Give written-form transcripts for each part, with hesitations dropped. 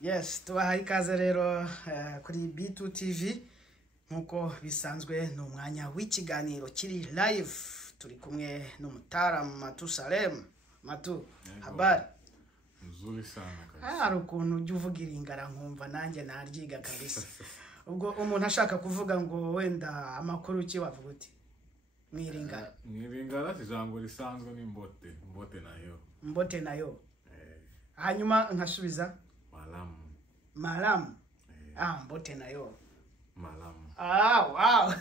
Yes, tubahaye ikaze rero kuri B2 TV nkuko bisanzwe no mwanya w'ikiganiro kiri live turi kumwe n'umutaramu Matu Salem. Matu, habari? Nzuri sana kabisa. Hari ukuntu ujya uvugira ingara nkumva nanjye naryiga kabisa. Ubwo umuntu ashaka kuvuga ngo wenda amakuru ki wavuga uti? Mwiringara. Mwiringara ijambo risanzwe ni mbote nayo. Mbote nayo. Hanyuma nkasubiza Malamu. Malamu. Mbote nayo. Malamu. Wow.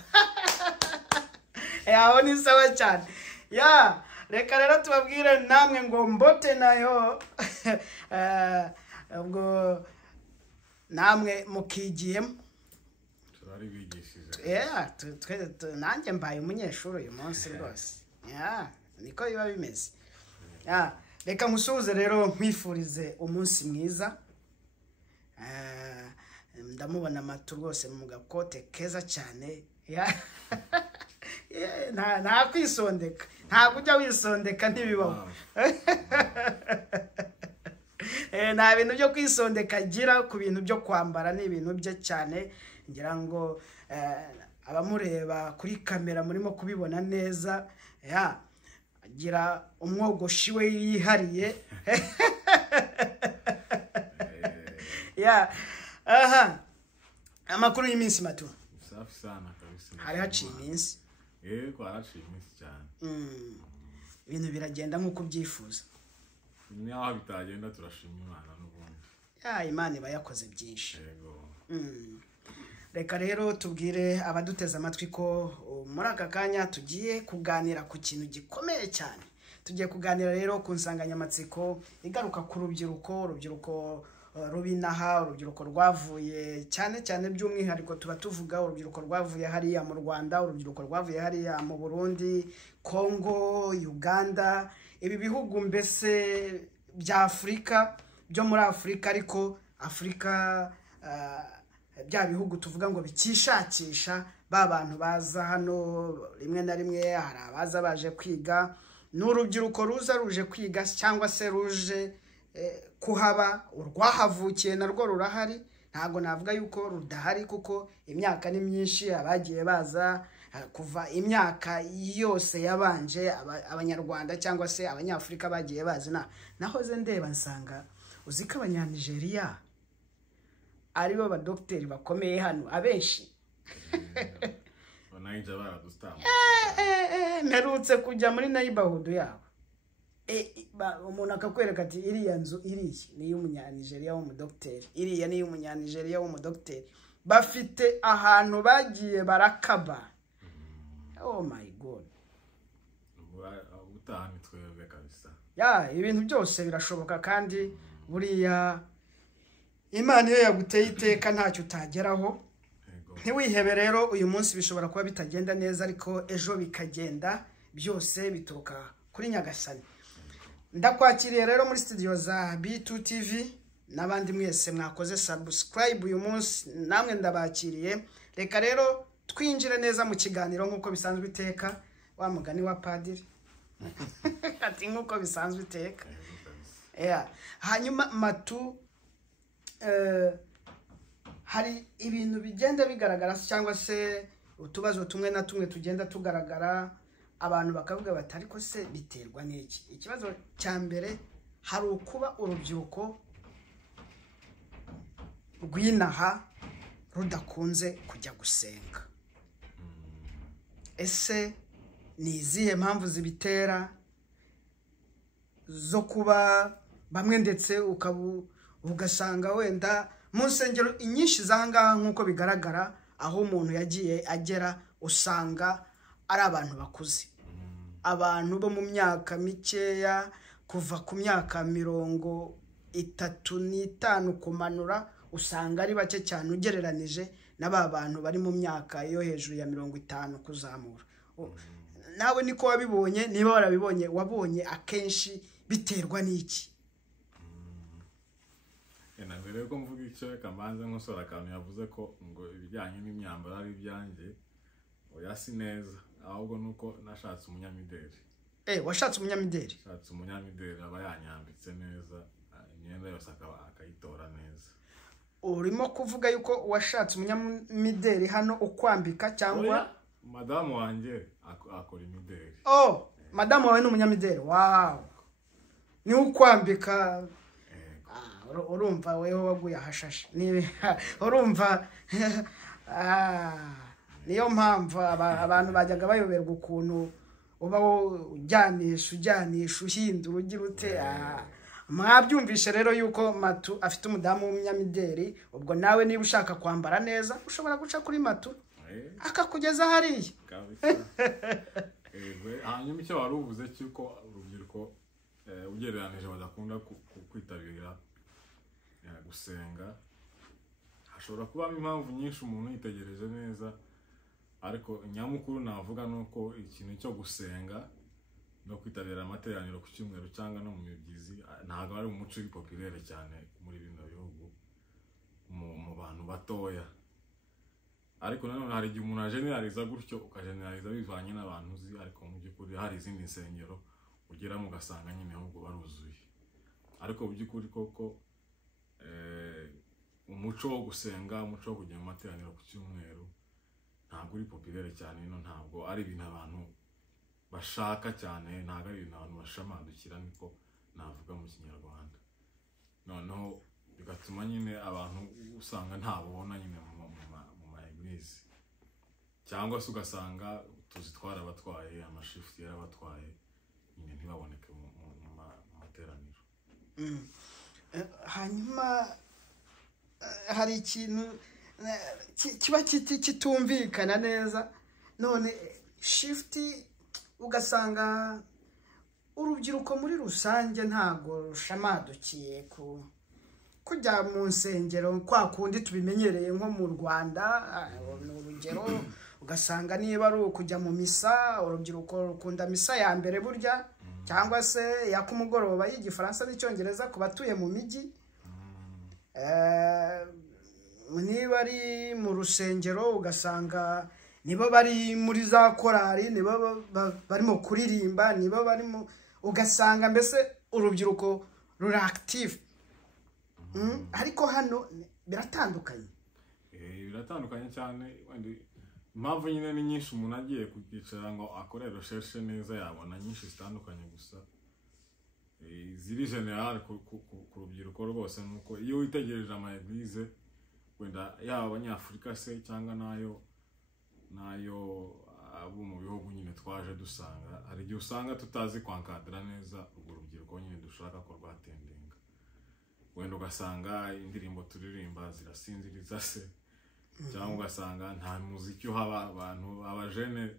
Aho ni sawa cyane. Ya, reka rero tubabwire namwe ngo mbote nayo. Ubwo namwe mukigiyemo. Turari bigishije. Nanjye mbaye umunyeshuri uyu munsi rwose. Niko biba bimeze. Reka nkusuhuze rero nkwifurize umunsi mwiza. Ndamubona Matu rwose mu gakote keza cyane. Nta kwisondeka. Ntabwo ujya wisondeka ntibibaho. Nta bintu byo kwisondeka agira ku bintu byo kwambara ni ibintu bye cyane. Ngira ngo abamureba kuri kamera murimo kubibona neza. Agira umwogoshi we yihariye. Amakuru y'iminsi Matu. Safi sana kabisa. Hari haciye iminsi. Ko haciye iminsi cyane. Ibintu biragenda nk'uko byifuza. Niyo bitagenda turashima Imana n'ubundi. Imana iba yakoze byinshi. Yego. Reka rero tubwire abaduteze amatwi ko muri aka kanya tugiye kuganira ku kintu gikomeye cyane. Tugiye kuganira rero ku nsanganyamatsiko igaruka ku urubyiruko rubinaha, urubyiruko rwavuye cyane by'umwihariko tuba tuvuga urubyiruko rwavuye hariya mu Rwanda, urubyiruko rwavuye hariya mu Burundi, Congo, Uganda, ibi bihugu mbese bya Afrika, byo muri Afrika, ariko Afrika bya bihugu tuvuga ngo bikishakisha ba bantu baza hano rimwe na rimwe. Hari abaza baje kwiga, n'urubyiruko ruza ruje kwiga cyangwa se ruje kuhaba. Urwahavukiye narwo rurahari, ntago navuga yuko rudahari kuko imyaka ni myinshi. Abagiye baza kuva imyaka yose yabanje, abanyarwanda cyangwa se abanyafrika bagiye baza. Nahoze ndeba nsanga uziko abanyanigeria aribo badokiteri bakomeye hano abenshi. Banayija baradustamba. Mperutse kujya muri neighborhood yabo. Umuntu akakwereka ati iriya nzu iriya ni y'umunyanigeria w'umudokiteri, iriya ni y'umunyanigeria w'umudokiteri. Bafite ahantu bagiye barakaba. Oh my god. Ubutani twebwe kabisa. Ibintu byose birashoboka kandi buriya Imana iyo yaguteye iteka ntacyo utageraho. Ntiwihebe rero, uyu munsi bishobora kuba bitagenda neza ariko ejo bikagenda. Byose bituruka kuri Nyagasani. Ndakwakiriye rero muri studio za B2 TV n'abandi mwese mwakoze subscribe uyu munsi, namwe ndabakiriye. Reka rero twinjire neza mu kiganiro nkuko bisanzwe iteka. Wa mugani wa padiri ati nkuko bisanzwe iteka. Hanyuma Matu, hari ibintu bigenda bigaragara cyangwa se utubazo tumwe na tumwe tugenda tugaragara, abantu bakavuga bati ariko se biterwa n'iki? Ikibazo cya mbere hari ukuba urubyiruko rwinaha rudakunze kujya gusenga. Ese ni izihe mpamvu zibitera zo kuba bamwe ndetse ugasanga wenda mu nsengero inyinshi zahangaha nkuko bigaragara aho umuntu yagiye agera usanga ari abantu bakuze, abantu bo mu myaka mikeya, kuva ku myaka 35 kumanura, usanga ari bake cyane ugereranije n'aba bantu bari mu myaka yo hejuru ya 50 kuzamura. Nawe niko wabibonye? Niba warabibonye, wabonye akenshi biterwa n'iki? Mbere ko mvuga icyo reka mbanze nkosora akantu yavuze ko ngo ibijyanye n'imyambaro ari ibyanjye. Oya si neza, ahubwo nuko nashatse umunyamideli. Washatse umunyamideli? Nashatse umunyamideli aba yanyambitse neza, imyenda yose akayitora neza. urimo kuvuga yuko washatse umunyamideli hano ukwambika cyangwa madamu wanjye akora imideli. Oh, madamu wawe ni umunyamideli. Wow. Ni ukwambika. Urumva wewe waguye ahashashe. Urumva niyo mpamvu abantu bajyaga bayoberwa ukuntu uba ujyanisha uhindura ugira ute. Mwabyumvishe rero yuko Matu afite umudamu w'umunyamideli. Ubwo nawe niba ushaka kwambara neza ushobora guca kuri Matu akakugeza hariya. Hanyuma icyo wari uvuze cyuko urubyiruko ugereranije badakunda kwitabira gusenga, hashobora kubamo impamvu nyinshi umuntu yitegereje neza, ariko nyamukuru navuga nuko ikintu cyo gusenga no kwitabira amateraniro ku cyumweru cyangwa no mu mibyizi ntabwo ari umuco uri populaire cyane muri bino bihugu mu bantu batoya. Ariko nanone hari igihe umuntu ageneraliza gutyo, ukageneraliza bivanye n'abantu uzi, ariko mu by'ukuri hari izindi nsengero ugeramo ugasanga nyine ahubwo baruzuye. Ariko mu by'ukuri koko umuco wo gusenga, umuco wo kujya mu materaniro ku cyumweru ntabwo uri populaire cyane. Ntabwo ari ibintu abantu bashaka cyane, ntabwo ari ibintu abantu bashamadukira, niko navuga mu Kinyarwanda. Noneho bigatuma nyine abantu usanga ntabona nyine mu ma-eglise, cyangwa se ugasanga utuzi twarabatwaye, amashift yarabatwaye, nyine ntibaboneke mu materaniro. Hanyuma hari ikintu kiba kitumvikana neza. None shift ugasanga urubyiruko muri rusange ntago rushamadukiye kujya mu nsengero kwa kundi tubimenyereye nko mu Rwanda. Urugero ugasanga niba ari ukujya mu misa, urubyiruko rukunda misa ya mbere burya, cyangwa se ya kumugoroba y'Igifaransa n'Icyongereza ku batuye mu mijyi. Niba ari mu rusengero ugasanga nibo bari muri za korali, nibo barimo kuririmba, nibo barimo, ugasanga mbese urubyiruko ruri active. Ariko hano biratandukanye. Biratandukanye cyane. Impamvu nyine ni nyinshi, umuntu agiye kukicara ngo akore recherche neza yabona nyinshi zitandukanye, gusa ziri general ku rubyiruko rwose. Nuko iyo witegereje ama eglise wenda yaba abanyafurika se cyangwa nayo abo mu bihugu nyine twaje dusanga, hari igihe usanga tutazi kwankadira neza urwo rubyiruko nyine dushaka ko rwatendinga. Wenda ugasanga indirimbo turirimba zirasinziriza se, cyangwa ugasanga nta muziki uhaba, abantu abajene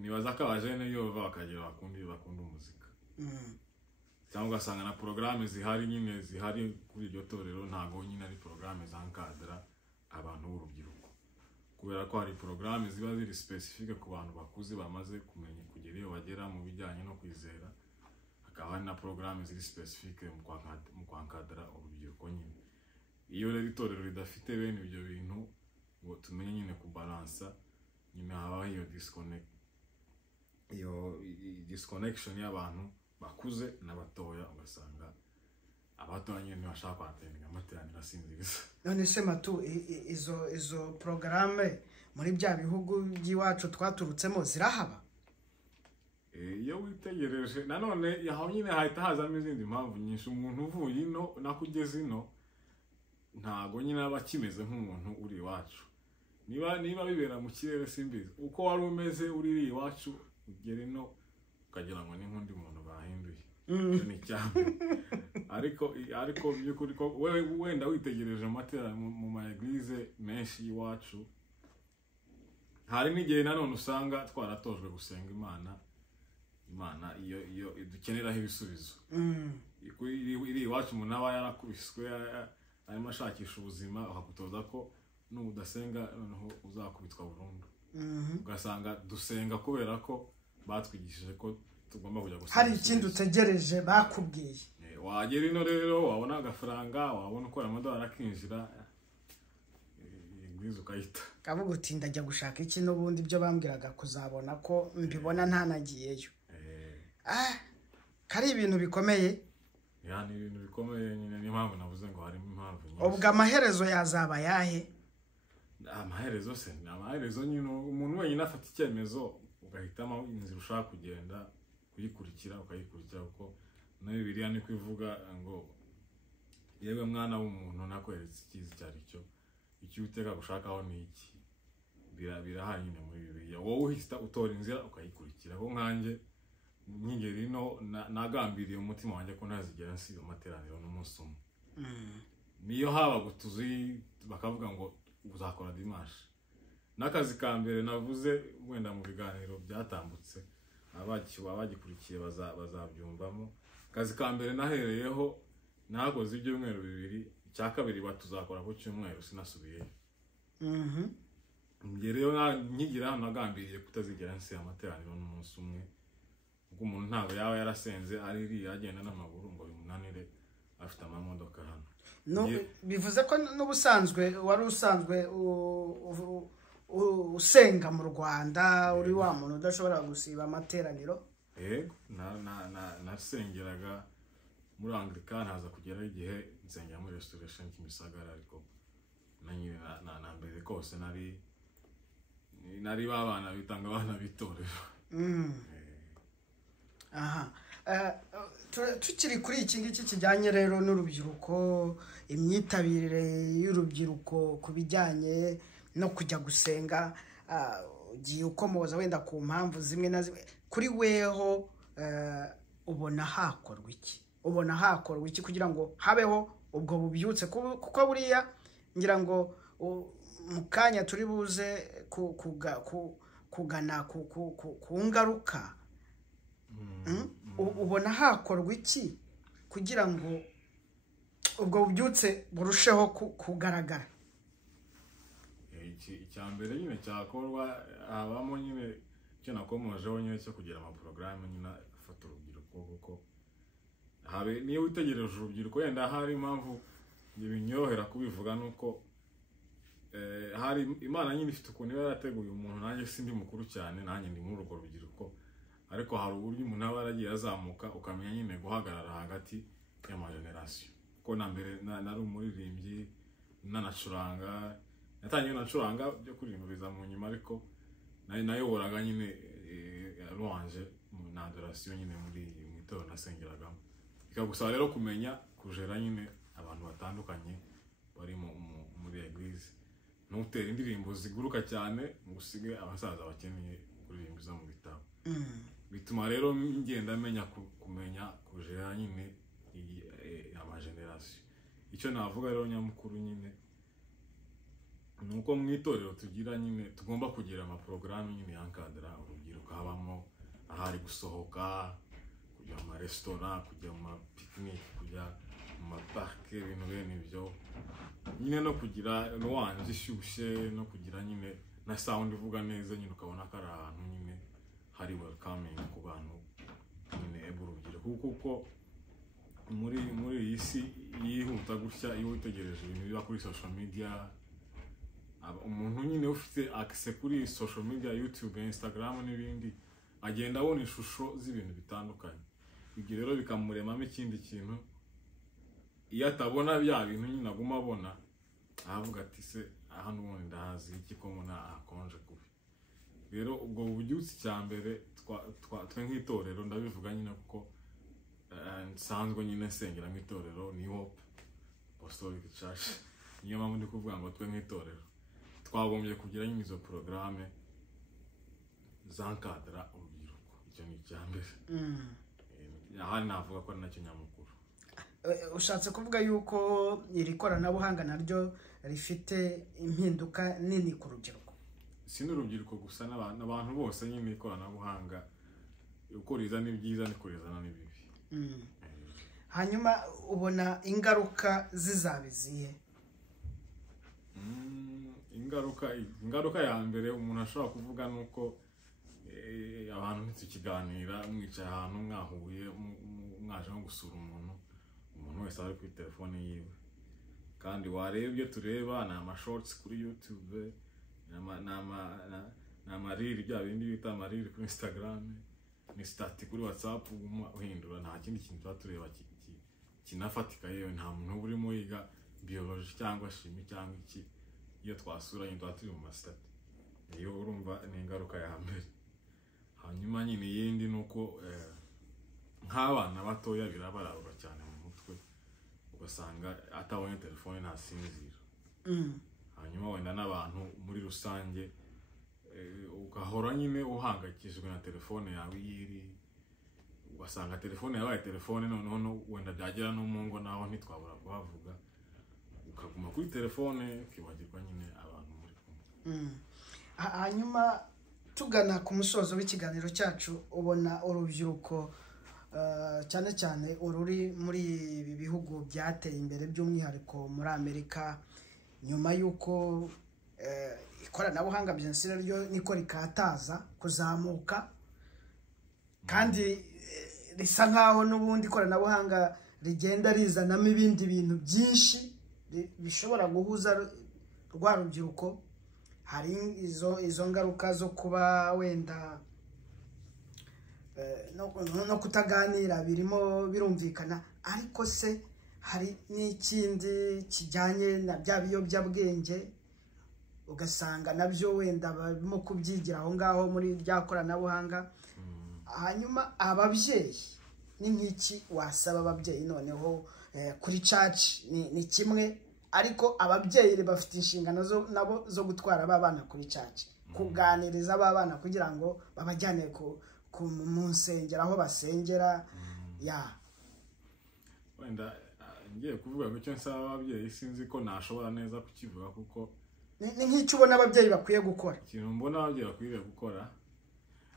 nibaza ko abajene iyo bakagira bakunda umuzika. Cyangwa ugasanga na programme zihari nyine zihari kuri iryo torero ntago nyine ari programme zankadira abantu b'urubyiruko, kubera ko hari programme ziba ziri specifique ku bantu bakuze bamaze kumenya kugera iyo bagera mu bijyanye no kwizera, hakaba hari na programme ziri specifique mu kwankadira urubyiruko nyine. Iyo rero itorero ridafite bene ibyo bintu ngo tumenye nyine kubalansa, nyine habaho iyo disconnection y'abantu bakuze n'abatoya, ugasanga abatoya nyine ntibashaka kwatendinga amateraniro asinziriza. None se Matu, izo programme muri bya bihugu by'iwacu twaturutsemo zirahaba? Iyo witegereje nanone yaho nyine hahita hazamo izindi mpamvu nyinshi. Umuntu uvuye ino nakugeze ino ntago nyine aba kimeze nk'umuntu uri iwacu. Niba bibera mu kirere simbizi uko wari umeze uri iwacu, ugere no ukagira ngo ni nk'undi muntu bahinduye. Ni cyane. Ariko by'ukuri ko wenda witegereje amateraniro mu ma eglise menshi y'iwacu, hari n'igihe nanone usanga twaratojwe gusenga Imana iyo dukeneraho ibisubizo. Iri iwacu umuntu aba yarakubiswe arimo ashakisha ubuzima, akagutoza ko n'udasenga noneho uzakubitwa burundu. Ugasanga dusenga kubera ko batwigishije ko tugomba kujya gusenga. Hari ikindi utegereje bakubwiye. Wagera ino rero wabona agafaranga, wabona ukora amadolari akinjira, igwiza ukayita. Kavuga uti ndajya gushaka iki n'ubundi byo bambwiraga kuzabona ko mbibona ntanagiyeyo. Kari ibintu bikomeye. Ni ibintu bikomeye nyine, niyo mpamvu navuze ngo harimo impamvu impamvu nyinshi. ubwo amaherezo yazaba yahe? Amaherezo se ni amaherezo nyine umuntu wenyine afata icyemezo ugahitamo inzira ushaka kugenda kuyikurikira ukayikurikira kuko na Bibiliya ni kwivuga ngo yewe mwana w'umuntu nakweretse icyiza icyo ari cyo icyo uteka gushakaho ni iki birahari nyine muri Bibiliya wowe uhita utora inzira ukayikurikira aho nkanjye nkigeri no nagambiriye umutima wanjye ko ntazigera nsiba amateraniro n'umunsi umwe niyo haba gutuzi bakavuga ngo uzakora dimanche n'akazi ka mbere navuze wenda mu biganiro byatambutse abagikurikiye bazabyumvamo akazi ka mbere nahereyeho nakoze ibyumweru 2 icya kabiri batuzakora ku cyumweru sinasubiyeyo ngereyo nkigira nagambiriye kutazigera nsiba amateraniro n'umunsi umwe kuko umuntu ntabwo yaba yarasenze ari agenda n'amaguru ngo bimunanire afite amamodoka hano. No, bivuze ko n'ubusanzwe wari usanzwe usenga mu Rwanda uri wa muntu udashobora gusiba amateraniro? Yego nasengeraga muri Anglican haza kugera igihe nsengera muri Restoration Kimisagara ariko nanyine na mbere kose nari babana bitanga abana bitorero. Aha. Tukiri kuri iki ngiki kijyanye rero n'urubyiruko, imyitabire y'urubyiruko kubijyanye no kujya gusenga, ugiye ukomoza wenda ku mpamvu zimwe na zimwe, kuri weho ubona hakorwa iki? Ubona hakorwa iki kugira ngo habeho ubwo bubyutse? Kuko buriya ngira ngo mu kanya turi buze kugana ku ngaruka. Ubona hakorwa iki kugira ngo ubwo bubyutse burusheho kugaragara? Icyambere nyine cyakorwa habamo nyine cyo nakomojeho nyine cyo kugira ama programme nyine afata urubyiruko kuko niyo witegereje urubyiruko yenda hari impamvu nibinyohera kubivuga nuko hari Imana nyine ifite ukuntu yarateguye umuntu nanjye sindi mukuru cyane nanjye ndi muri urwo rubyiruko ariko hari uburyo umuntu aba yaragiye azamuka ukamenya nyine guhagarara hagati y'amageneration kuko na mbere nari umuririmbyi nanacuranga natangiye nacuranga byo kuririmbiza mu nyuma ariko nayoboraga nyine louange na adoration nyine muri itorero nasengeragamo ikagusaba rero kumenya kujera nyine abantu batandukanye bari muri eglise n'utera indirimbo ziguruka cyane ngusige abasaza bakeneye kuririmbiza mu bitabo. Bituma rero ngenda menya kumenya kujera nyine amageneration. Icyo navuga rero nyamukuru nyine nuko mu itorero tugira nyine tugomba kugira ama programme nyine yankadra urubyiruko habamo ahari gusohoka kujya mu restaurant kujya mu picnic kujya mu park ibintu bene ibyo nyine no kugira louange ishyushye no kugira nyine na sound ivuga neza nyine ukabona ko ari ahantu nyine hari welcoming ku bantu nyine urubyiruko kuko muri iyi si yihuta gutya iyo witegereje ibintu biba kuri social media umuntu nyine ufite access kuri social media YouTube Instagram n'ibindi agenda abona ishusho z'ibintu bitandukanye ibyo rero bikamuremamo ikindi kintu iyo atabona bya bintu nyine aguma abona avuga ati se aha n'ubundi ndahazi iki ko muna akonje kubi rero ubwo bubyutse cyambere twe nk'itorero ndabivuga nyine kuko nsanzwe nyine nsengera nk'itorero ni Hope Apostolic Church niyo mpamvu ndi kuvuga ngo twe nk'itorero twagombye kugira nyine izo programme zankadra urubyiruko icyo ni icyambere. Aha navuga ko ari nacyo nyamukuru. Ushatse kuvuga yuko iri koranabuhanga naryo rifite impinduka nini ku rubyiruko? Si n'urubyiruko gusa n'abantu bose nyine ikoranabuhanga uko rizana ibyiza niko rizana n'ibibi. Hanyuma ubona ingaruka zizabiziye? Ingaruka ya mbere umuntu ashobora kuvuga nuko abantu ntitukiganira mwicaye ahantu mwahuye mwaje nko gusura umuntu wese ari kuri telefone yiwe kandi warebye tureba na ama shorts kuri YouTube na mariri bya bindi bita mariri kuri Instagram ni stati kuri WhatsApp uhindura nta kindi kintu tureba kinafatika yewe nta muntu urimo yiga biology cyangwa shimi cyangwa iki iyo twasuranye tuba turi mu masitati iyo urumva ni ingaruka ya mbere. Hanyuma nyine yindi nuko nk'abana batoya birabarabura cyane mu mutwe ugasanga atabonye telefone ntasinzira. Hanyuma wenda n'abantu muri rusange ugahora nyine uhangayikishijwe na telefone yawe yiri ugasanga telefone yabaye telefone noneho wenda byagera no mu ngo naho ntitwabura kuhavuga ukaguma kuri telefone ukibagirwa nyine abantu muri kumwe. Hanyuma tugana ku musozo w'ikiganiro cyacu ubona urubyiruko cyane cyane ururi muri ibi bihugu byateye imbere by'umwihariko muri Amerika nyuma y'uko ikoranabuhanga byensire ryo niko rikataza kuzamuka kandi risa nkaho n'ubundi ikoranabuhanga rigenda rizanamo ibindi bintu byinshi bishobora guhuza rwa rubyiruko. Hari izo ngaruka zo kuba wenda no kutaganira birimo birumvikana, ariko se hari n'ikindi kijyanye na bya biyobyabwenge ugasanga nabyo wenda barimo kubyigira aho ngaho muri rya koranabuhanga. Hanyuma ababyeyi ni nk'iki wasaba ababyeyi noneho kuri church ni kimwe, ariko ababyeyi bafite inshingano nabo zo gutwara abana kuri church, kuganiriza abana kugira ngo babajyane mu nsengero aho basengera. Wenda ngiye kuvuga ngo icyo nsaba ababyeyi sinzi ko nashobora neza kukivuga kuko ni nk'icyo ubona ababyeyi bakwiye gukora. Ikintu mbona ababyeyi bakwiye gukora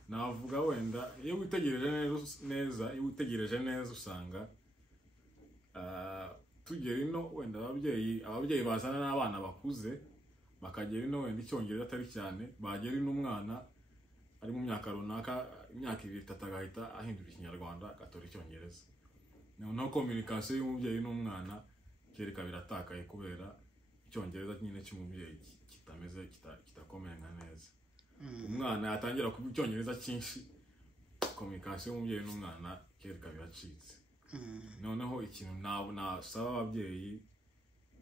navuga wenda iyo witegereje neza usanga tugera ino wenda ababyeyi bazana n'abana bakuze bakagera ino wenda icyongereza atari cyane, bagera ino umwana ari mu myaka runaka imyaka 2-3 agahita ahindura ikinyarwanda agatora icyongereza. Noneho communication y'umubyeyi n'umwana kereka biratakaye kubera icyongereza nyine cy'umubyeyi kitameze kitakomeye nka neza. Umwana yatangira kuvuga icyongereza cyinshi, communication y'umubyeyi n'umwana kereka biracitse. Noneho ikintu nasaba ababyeyi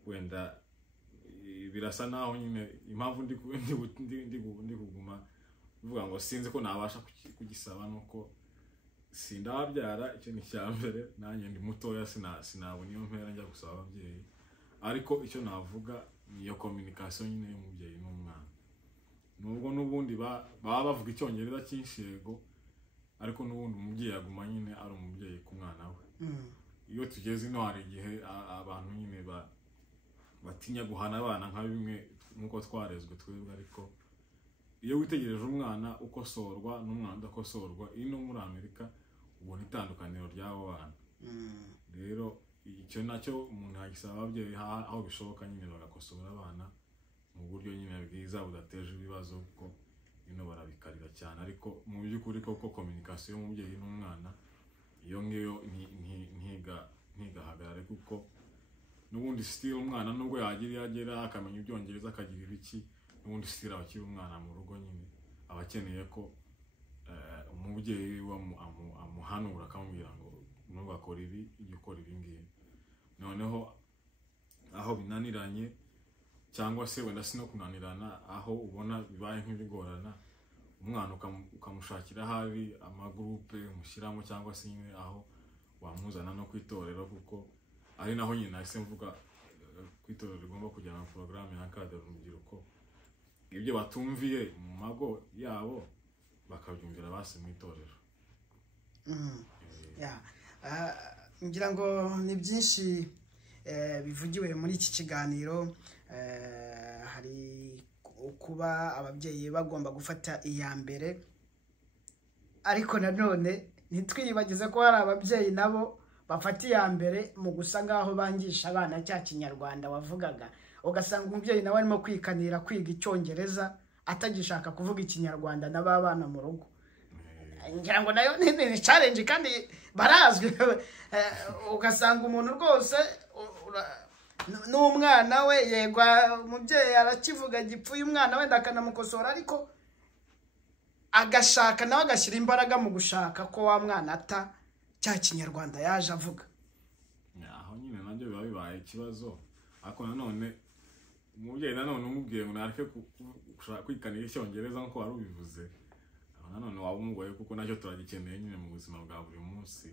wenda birasa naho nyine impamvu ndi kuguma uvuga ngo sinzi ko nabasha kugisaba nuko sindabyara, icyo ni cyambere nanjye ndi mutoya sinabona iyo mpera njya gusaba ababyeyi, ariko icyo navuga ni iyo communication nyine y'umubyeyi n'umwana. Nubwo n'ubundi baba bavuga icyongereza cyinshi yego, ariko n'ubundi umubyeyi aguma nyine ari umubyeyi ku mwana we. Iyo tugeze ino hari igihe abantu nyine batinya guhana abana nka bimwe nkuko twarezwe twebwe, ariko iyo witegereje umwana ukosorwa n'umwana udakosorwa ino muri Amerika ubona itandukaniro ry'abo bana. Rero icyo nacyo umuntu yagisaba ababyeyi aho bishoboka nyine bagakosora abana mu buryo nyine bwiza budateje ibibazo kuko ino barabikarira cyane. Ariko mu by'ukuri koko communication y'umubyeyi n'umwana iyo ngiyo ntigahagarare kuko n'ubundi still umwana nubwo yagera akamenya ibyongereza akagira ibiki, n'ubundi still abakiri umwana mu rugo nyine abakeneye ko umubyeyi amuhanura akamubwira ngo ntugakore ibi ujye ukora ibi ngibi. Noneho aho binaniranye cyangwa se wenda si no kunanirana, aho ubona bibaye nk'ibigorana umwana ukamushakira hari amagroupe umushyiramo cyangwa se nyine aho wamuzana no kwitorero, kuko ari naho nyine nahise mvuga kwitorero rigomba kujyana na porogaramu ya cadre urubyiruko. Ibyo batumviye mu mago yabo bakabyumvira basi mu itorero. Ngira ngo ni byinshi bivugiwe muri iki kiganiro. Hari kuba ababyeyi bagomba gufata iya mbere, ariko nanone ntitwiyibagize ko hari ababyeyi nabo bafata iya mbere mu gusa ngaho bangisha abana cya kinyarwanda wavugaga, ugasanga umubyeyi nawe arimo kwikanira kwiga icyongereza atagishaka kuvuga ikinyarwanda n'abana mu rugo. Ngira ngo nayo ni challenge kandi barazwi. Ugasanga umuntu rwose n'umwana we yego umubyeyi arakivuga gipfuye umwana wenda akanamukosora, ariko agashaka nawe agashyira imbaraga mu gushaka ko wa mwana ata cya kinyarwanda yaje avuga. Aho nyine nabyo biba bibaye ikibazo ariko nanone umubyeyi nanone umubwiye ngo nareke kwikanira icyongereza nkuko wari ubivuze nanone waba umugoye kuko nacyo turagikeneye nyine mu buzima bwa buri munsi.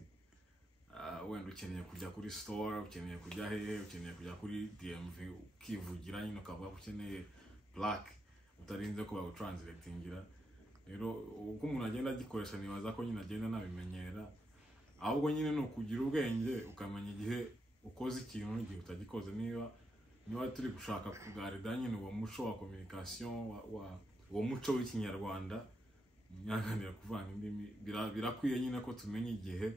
Wenda ukeneye kujya kuri store, ukeneye kujya hehe, ukeneye kujya kuri DMV ukivugira nyine ukavuga ko ukeneye plaque utarinze ko bagutranslatingira. Rero uko umuntu agenda agikoresha nibaza ko nyine agenda nabimenyera, ahubwo nyine no kugira ubwenge ukamenya igihe ukoze ikintu n'igihe utagikoze. Niba turi gushaka kugarida nyine uwo muco wa communication uwo muco w'ikinyarwanda nyaganira kuvanga indimi, birakwiye nyine ko tumenya igihe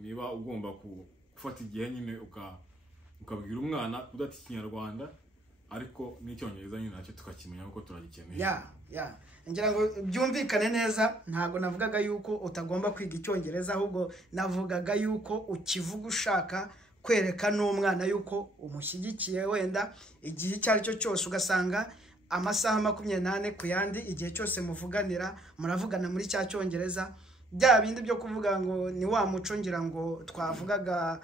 niba ugomba gufata igihe nyine ukabwira umwana kudata ikinyarwanda ariko n'icyongereza nyine nacyo tukakimenya kuko turagikeneye. ngira ngo byumvikane neza, ntago navugaga yuko utagomba kwiga icyongereza, ahubwo navugaga yuko ukivuga ushaka kwereka n'umwana yuko umushyigikiye. Wenda igihe icyo ari cyo cyose ugasanga amasaha 28 ku yandi, igihe cyose muravugana muri cya cyongereza, bya bindi byo kuvuga ngo ni wa muco ngira ngo twavugaga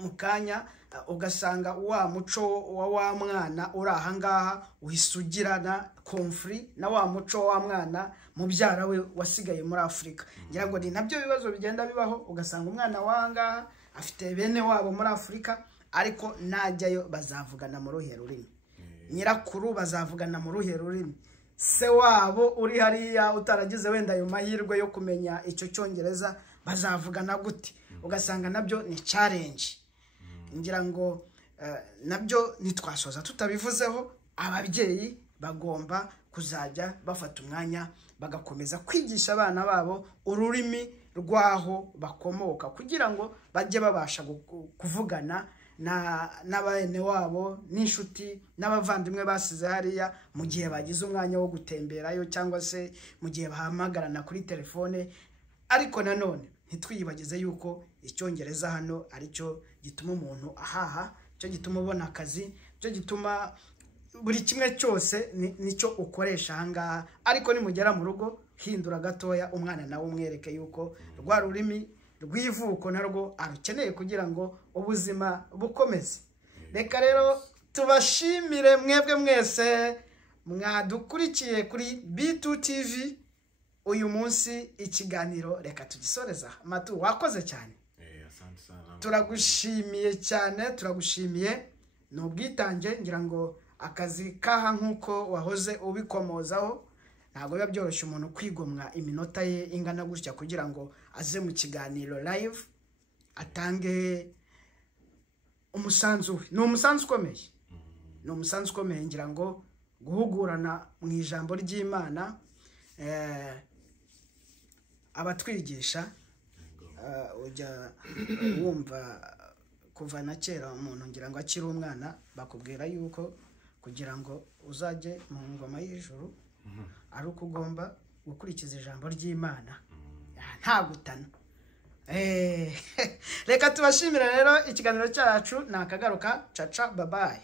mukanya, ugasanga wa muco wa mwana uri ahangaha wisugirana conflict na wa muco wa mwana mubyara we wasigaye muri Afrika. Ngira ngo ni nabyo bibazo bigenda bibaho, ugasanga umwana wangaha afite bene wabo muri Afrika, ariko najyayo bazavugana mu ruhe rurimi, nyirakuru bazavugana mu ruhe rurimi, se wabo uri hariya utaragize wenda ayo mahirwe yo kumenya icyo cyongereza bazavugana gute. Ugasanga nabyo ni challenge. Ngira ngo nabyo nitwasoza tutabivuzeho, ababyeyi bagomba kuzajya bafata umwanya bagakomeza kwigisha abana babo ururimi rwaho bakomoka, kugira ngo bajye babasha kuvugana n'abene wabo n'inshuti n'abavandimwe basize hariya mu gihe bagize umwanya wo gutemberayo, cyangwa se mu gihe bahamagarana kuri telefone. Ariko nanone ntitwiyibagize yuko icyongereza hano aricyo gituma umuntu ahaha, cyo gituma ubona akazi, cyo gituma buri kimwe cyose nicyo ukoresha ahangaha. Ariko nimugera mu rugo, hindura gatoya, umwana nawe umwereke yuko rwa rurimi rw'ivuko narwo arukeneye kugira ngo ubuzima bukomeze. Reka rero tubashimire mwebwe mwese mwadukurikiye kuri B2 TV uyu munsi. Ikiganiro reka tugisoreza. Matu, wakoze cyane. Turagushimiye cyane, turagushimiye. N'ubwitange, ngira ngo akazi kaha nkuko wahoze ubikomozaho, ntabwo biba byoroshye umuntu kwigomwa iminota ye ingana gutya kugira ngo aze mu kiganiro live atange umusanzu we. Ni umusanzu ukomeye, ni umusanzu ukomeye. Ngira ngo guhugurana mu ijambo ry'Imana, abatwigisha ujya wumva kuva na kera umuntu ngira ngo akiri umwana bakubwira yuko kugira ngo uzajye mu ngoma y'ijuru ari uko ugomba gukurikiza ijambo ry'Imana nta gutana. Reka tubashimira rero, ikiganiro cyacu nakagaruka. Caca, bye bye.